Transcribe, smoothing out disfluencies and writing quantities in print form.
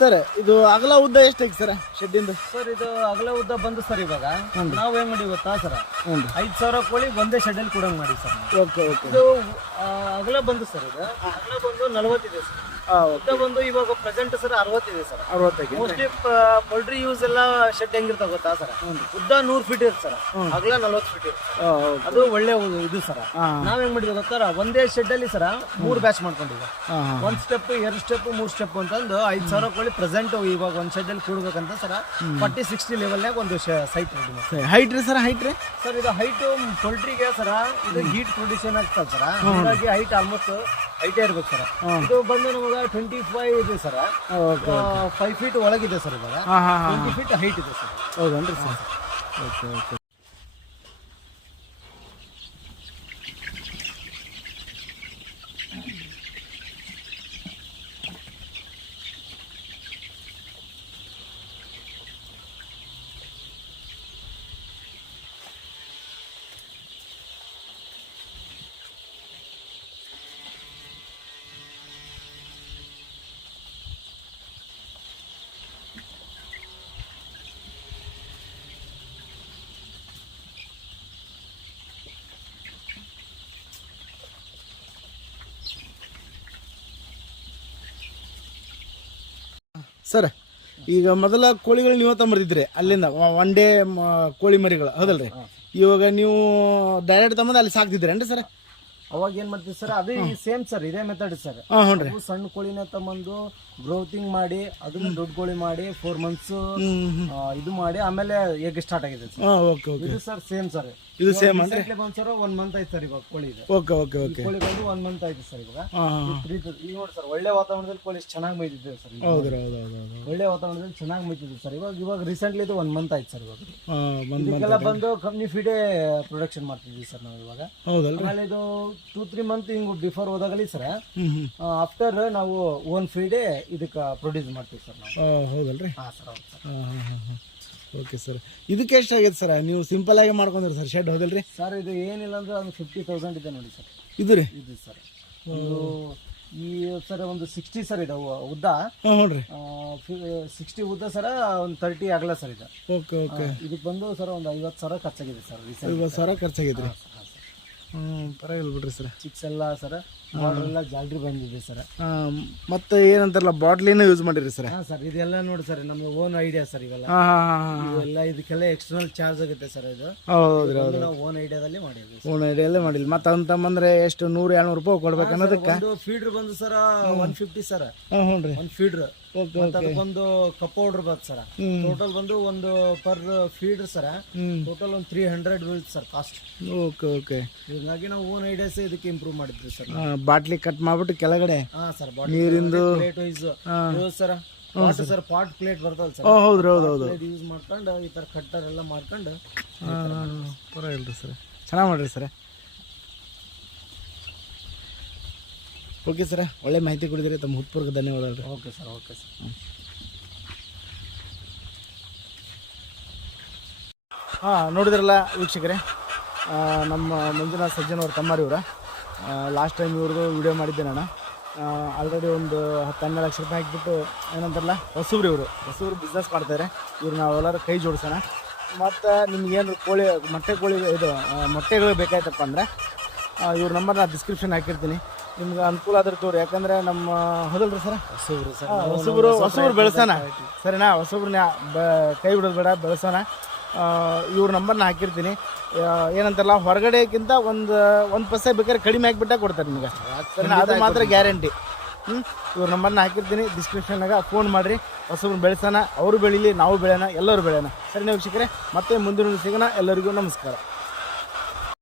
Sir ಇದು ಅಗಲ ಉದ್ದ ಎಷ್ಟೈತಿ ಸರ್ ಶೆಡ್ಡಿಂದು? ಸರ್ ಇದು ಅಗಲ ಉದ್ದ ಬಂದು ಸರ್ ಇವಾಗ ನಾವು ಏನ್ ಮಾಡಿ ಗೊತ್ತಾ ಸರ್ 5,000 ಕೋಳಿ ಒಂದೇ ಶೆಡ್ಡಲ್ಲಿ ಕೊಡಂಗ್ ಮಾಡಿ ಸರ್. Okay okay. ಇದು ಅಗಲ ಬಂದು ಸರ್ ಇದು ಅಗಲ ಬಂದು 40 ಇದೆ ಸರ್. ಉದ್ದ ಬಂದು ಇವಾಗ ಪ್ರೆಸೆಂಟ್ ಸರ್ 60 ಇದೆ ಸರ್. 60. ಮೋಸ್ಟ್ಲಿ ಪೋಲ್ಟ್ರಿ ಯೂಸ್ ಎಲ್ಲ ಶೆಡ್ ಹೆಂಗಿರ್ತಾವ ಗೊತ್ತಾ ಸರ್? ಉದ್ದ 100 ಫೀಟ್ ಇರುತ್ತೆ ಸರ್, ಅಗಲ 40 ಫೀಟ್ ಇರುತ್ತೆ. ಅದು ಒಳ್ಳೆ ಇದು ಸರ್. ನಾವ್ ಹೆಂಗ್ ಮಾಡಿದ್ವಿ ಗೊತ್ತಾರ, ಒಂದೇ ಶೆಡ್ ಅಲ್ಲಿ ಸರ್ 3 ಬ್ಯಾಚ್ ಮಾಡ್ಕೊಂಡಿದ್ವಿ. 1 ಸ್ಟೆಪ್ 2 ಸ್ಟೆಪ್ 3 ಸ್ಟೆಪ್ ಅಂತಂದು 5,000 ಕೋಳಿ ಪ್ರೆಸೆಂಟ್ ಇವಾಗ ಒಂದ್ ಶೆಡ್ ಅಲ್ಲಿ ಕೂಡ್ಬೇಕಂತ ಸರ್ 40-60 ಲೆವೆಲ್ನಾಗ ಒಂದು ಸೈಟ್ ರೆಡಿ. ಹೈಟ್ ರೀ ಸರ್? ಹೈಟ್ ರೀ ಸರ್ ಇದು ಹೈಟ್ ಪೋಲ್ಟ್ರಿಗೆ ಸರ್ ಇದು ಹೀಟ್ ಪ್ರೊಡ್ಯೂಷನ್ ಆಗ್ತದೆ ಸರ್. ಹಾಗಾಗಿ ಹೈಟ್ ಆಲ್ಮೋಸ್ಟ್ ಹೈಟೇ ಇರ್ಬೇಕು ಸರ್. ಇದು ಬಂದು ನಮಗೆ 25 ಇದೆ ಸರ್. 5 feet ಒಳಗಿದೆ sir. ಇವಾಗ 20 ಫೀಟ್ ಹೈಟ್ ಇದೆ ಸರ್. ಹೌದನ್ರಿ ಸರ್? Okay okay. ಸರ್ ಈಗ ಮೊದಲ ಕೋಳಿಗಳು ನೀವು ತಂಬರ್ತಿದ್ರಿ ಅಲ್ಲಿಂದ ಒನ್ ಡೇ ಕೋಳಿ ಮರಿಗಳು ಹೌದಲ್ರಿ? ಇವಾಗ ನೀವು ಡೈರೆಕ್ಟ್ ತಮ್ಮದು ಅಲ್ಲಿ ಸಾಕ್ತಿದ್ರೇನ್ರಿ ಸರ್? ಅವಾಗ ಏನ್ ಮಾಡ್ತೀವಿ ಸರ್, ಅದೇ ಸೇಮ್ ಸರ್, ಇದೇ ಮೆಥಡ್ ಸರ್. ಸಣ್ಣ ಕೋಳಿನ ತಮ್ಮಂದು ಗ್ರೋತಿಂಗ್ ಮಾಡಿ ಅದನ್ನ ದೊಡ್ಡ ಕೋಳಿ ಮಾಡಿ 4 ಮಂತ್ಸ್ ಇದು ಮಾಡಿ ಆಮೇಲೆ ಎಗ್ ಸ್ಟಾರ್ಟ್ ಆಗಿದೆ ಸರ್. ಇದು ಸರ್ ಸೇಮ್ ಸರ್. ಇದು ಸೇಮ್ ಅಂದ್ರೆ ಬಂದ್ ಸರ್ 1 ಮಂತ್ ಆಯ್ತು ಸರ್ ಇವಾಗ ಕೋಳಿ ಇದೆ. Okay okay okay. ಕೋಳಿ ಬಂದು 1 ಮಂತ್ ಆಯ್ತು ಸರ್ ಇವಾಗ. ಈಗ ನೋಡಿ ಸರ್, ಒಳ್ಳೆ ವಾತಾವರಣದಲ್ಲಿ ಕೋಳಿ ಚೆನ್ನಾಗಿ ಮೈದಿದ್ದೇವೆ ಸರ್. ಹೌದ್ರಿ ಹೌದು. ಒಳ್ಳೆ ವಾತಾವರಣದಲ್ಲಿ ಚೆನ್ನಾಗಿ ಮೈತಿದ್ವಿ ಸರ್. ಇವಾಗ ರೀಸೆಂಟ್ಲಿ ಇದು 1 ಮಂತ್ ಆಯ್ತು ಸರ್. ಇವಾಗ ಇದಕ್ಕೆಲ್ಲ ಬಂದು ಕಂಪ್ನಿ ಫೀಡೇ ಪ್ರೊಡಕ್ಷನ್ ಮಾಡ್ತಿದ್ವಿ ಸರ್ ನಾವು ಇವಾಗ. ಆಮೇಲೆ ಇದು 2-3 ಮಂತ್ ಹಿಂಗ್ ಬಿಫೋರ್ ಹೋದಾಗಲಿ ಸರ್, ಆಫ್ಟರ್ ನಾವು ಓನ್ ಫೀಡೇ ಇದಕ್ಕೆ ಪ್ರೊಡ್ಯೂಸ್ ಮಾಡ್ತೀವಿ ಸರ್ ನಾವು. ಹೌದಲ್ರಿ? ಹಾಂ ಸರ್. ಹೌದು ಸರ್. Okay sir. ಇದಕ್ಕೆ ಎಷ್ಟಾಗೈತೆ ಸರ್? ನೀವು ಸಿಂಪಲ್ ಆಗಿ ಮಾಡ್ಕೊಂಡ್ರಿ ಸರ್ ಶೆಡ್ ಹೌದಲ್ರಿ? ಸರ್ ಇದು ಏನಿಲ್ಲ ಅಂದ್ರೆ ಒಂದು 50,000 ಇದೆ ನೋಡಿ ಸರ್. ಇದು ರೀ? ಇದು ಸರ್ ಈ ಸರ್ ಒಂದು 60 ಸರ್ ಇದು ಉದ್ದ. ಹ್ಞೂ ರೀ. 60 ಉದ್ದ ಸರ ಒಂದು 30 ಆಗಲ್ಲ ಸರ್ ಇದು. Okay okay. ಇದಕ್ಕೆ ಬಂದು ಸರ್ ಒಂದು 50,000 ಖರ್ಚಾಗಿದೆ ಸರ್. 50,000 ಖರ್ಚಾಗಿದೆ ರೀ? ಪರವಾಗಿಲ್ಲ ಬಿಡ್ರಿ ಸರ್. ಚಿಕ್ಸ್ ಎಲ್ಲ ಸರ್ ಬಾರ್ಡರ್ ಎಲ್ಲ ಜಾಲ್ರಿ ಬಂದಿದೆ ಸರ್. ಮತ್ತೆ ಏನಂತಾರಲ್ಲ ಬಾಟ್ಲಿನ ಯೂಸ್ ಮಾಡಿರಿ ಸರ್? ಹಾಂ ಸರ್. ಇದೆಲ್ಲ ನೋಡಿ ಸರ್ ನಮ್ದು ಓನ್ ಐಡಿಯಾ ಸರ್ ಇವೆಲ್ಲ. ಇವೆಲ್ಲ ಇದಕ್ಕೆಲ್ಲ ಎಕ್ಸ್ಟರ್ನಲ್ ಚಾರ್ಜ್ ಆಗುತ್ತೆ ಸರ್. ಇದು ಹೌದ್ರಿ ಹೌದು. ನಾವು ಓನ್ ಐಡಿಯಾದಲ್ಲಿ ಮಾಡಿದ್ವಿ. ಓನ್ ಐಡಿಯಾದಲ್ಲೇ ಮಾಡಿಲ್ಲ. ಮತ್ತೆ ಅಂತಂದ್ರೆ ಎಷ್ಟು 100-200 ರೂಪಾಯಿ ಕೊಡ್ಬೇಕು ಅನ್ನೋದಕ್ಕೆ? ಒಂದು ಫೀಡ್ರ್ ಬಂದು ಸರ್ 150 ಸರ್. ಹ್ಞೂ ರೀ. ಒಂದು ಫೀಡ್ರ್ ಅದಕ್ಕೊಂದು ಕಪ್ ಪೌಡರ್ ಬರುತ್ತೆ ಸರ್. ಟೋಟಲ್ ಬಂದು ಒಂದು ಪರ್ ಫೀಡ್ರ್ ಸರ್ ಟೋಟಲ್ ಒಂದು 300 ಬೀಳುತ್ತೆ ಸರ್ ಕಾಸ್ಟ್. Okay okay. ಹೀಗಾಗಿ ನಾವು ಓನ್ ಐಡಿಯಾಸ್ ಇದಕ್ಕೆ ಇಂಪ್ರೂವ್ ಮಾಡಿದ್ವಿ ಸರ್. ಬಾಟ್ಲಿ ಕಟ್ ಮಾಡ್ಬಿಟ್ಟು ಕೆಳಗಡೆ ಸರ್ ನೀರಿಂದು plate wise sir. Sir pot plate ಬರ್ತಲ್ಲ ಸರ್. ಹೌದ್ರಿ ಹೌದು ಹೌದು. ಯೂಸ್ ಮಾಡ್ಕೊಂಡು ಈ ತರ ಕಟ್ಟರ್ ಎಲ್ಲ ಮಾಡ್ಕೊಂಡು ಪರವಾಗಿಲ್ರಿ ಸರ್. ಚೆನ್ನಾಗಿ ಮಾಡ್ರಿ ಸರ್. ಓಕೆ ಸರ್, ಒಳ್ಳೆ ಮಾಹಿತಿ ಕೊಡಿದ್ರಿ. ತಮ್ಮ ಹೃತ್ಪೂರ್ವಕ ಧನ್ಯವಾದಗಳು. Okay sir. Okay sir. ನೋಡಿದ್ರಲ್ಲ ವೀಕ್ಷಕರೇ, ನಮ್ಮ ಮಂಜುನಾಥ್ ಸಜ್ಜನ್ ಅವ್ರ ತಮ್ಮಾರಿ ಇವರ ಲಾಸ್ಟ್ ಟೈಮ್ ಇವ್ರದ್ದು ವಿಡಿಯೋ ಮಾಡಿದ್ದೆ ನಾನು. ಆಲ್ರೆಡಿ ಒಂದು 10-12 ಲಕ್ಷ ರೂಪಾಯಿ ಹಾಕಿಬಿಟ್ಟು ಏನಂತಾರಲ್ಲ ಹೊಸಬ್ರು ಬಿಸ್ನೆಸ್ ಮಾಡ್ತಾರೆ. ಇವ್ರು ನಾವೆಲ್ಲರೂ ಕೈ ಜೋಡಿಸೋಣ. ಮತ್ತು ನಿಮ್ಗೇನು ಕೋಳಿ ಮೊಟ್ಟೆಗಳು ಬೇಕಾಯ್ತಪ್ಪ ಅಂದರೆ ಇವ್ರ ನಂಬರ್ ನಾನು ಡಿಸ್ಕ್ರಿಪ್ಷನ್ ಹಾಕಿರ್ತೀನಿ. ನಿಮ್ಗೆ ಅನುಕೂಲ ಆದ್ರೆ ತೋರಿ. ಯಾಕಂದರೆ ನಮ್ಮ ಹೌದಲ್ರಿ ಸರ್? ಹೊಸಬ್ರು ಬೆಳೆಸೋಣ ಸರಿನಾ? ಹೊಸಬ್ರನ್ನ ಕೈ ಬಿಡೋದು ಬೇಡ, ಬೆಳೆಸೋಣ. ಇವ್ರ ನಂಬರ್ನ ಹಾಕಿರ್ತೀನಿ. ಏನಂತಾರಲ್ಲ, ಹೊರಗಡೆಗಿಂತ ಒಂದು ಪೈಸೆ ಬೇಕಾದ್ರೆ ಕಡಿಮೆ ಹಾಕಿಬಿಟ್ಟ ಕೊಡ್ತಾರೆ ನಿಮ್ಗೆ, ಸರಿನಾ? ಅದು ಮಾತ್ರ ಗ್ಯಾರಂಟಿ. ಇವ್ರ ನಂಬರ್ನ ಹಾಕಿರ್ತೀನಿ ಡಿಸ್ಕ್ರಿಪ್ಷನ್ನಾಗ. ಫೋನ್ ಮಾಡಿರಿ. ಹೊಸಬ್ರು ಬೆಳೆಸೋಣ, ಅವರು ಬೆಳೀಲಿ, ನಾವು ಬೆಳೆಯೋಣ, ಎಲ್ಲರೂ ಬೆಳೆಯೋಣ. ಸರಿನಾ ವೀಕ್ಷಕರೇ? ಮತ್ತೆ ಮುಂದಿನ ಸಿಗೋಣ. ಎಲ್ಲರಿಗೂ ನಮಸ್ಕಾರ.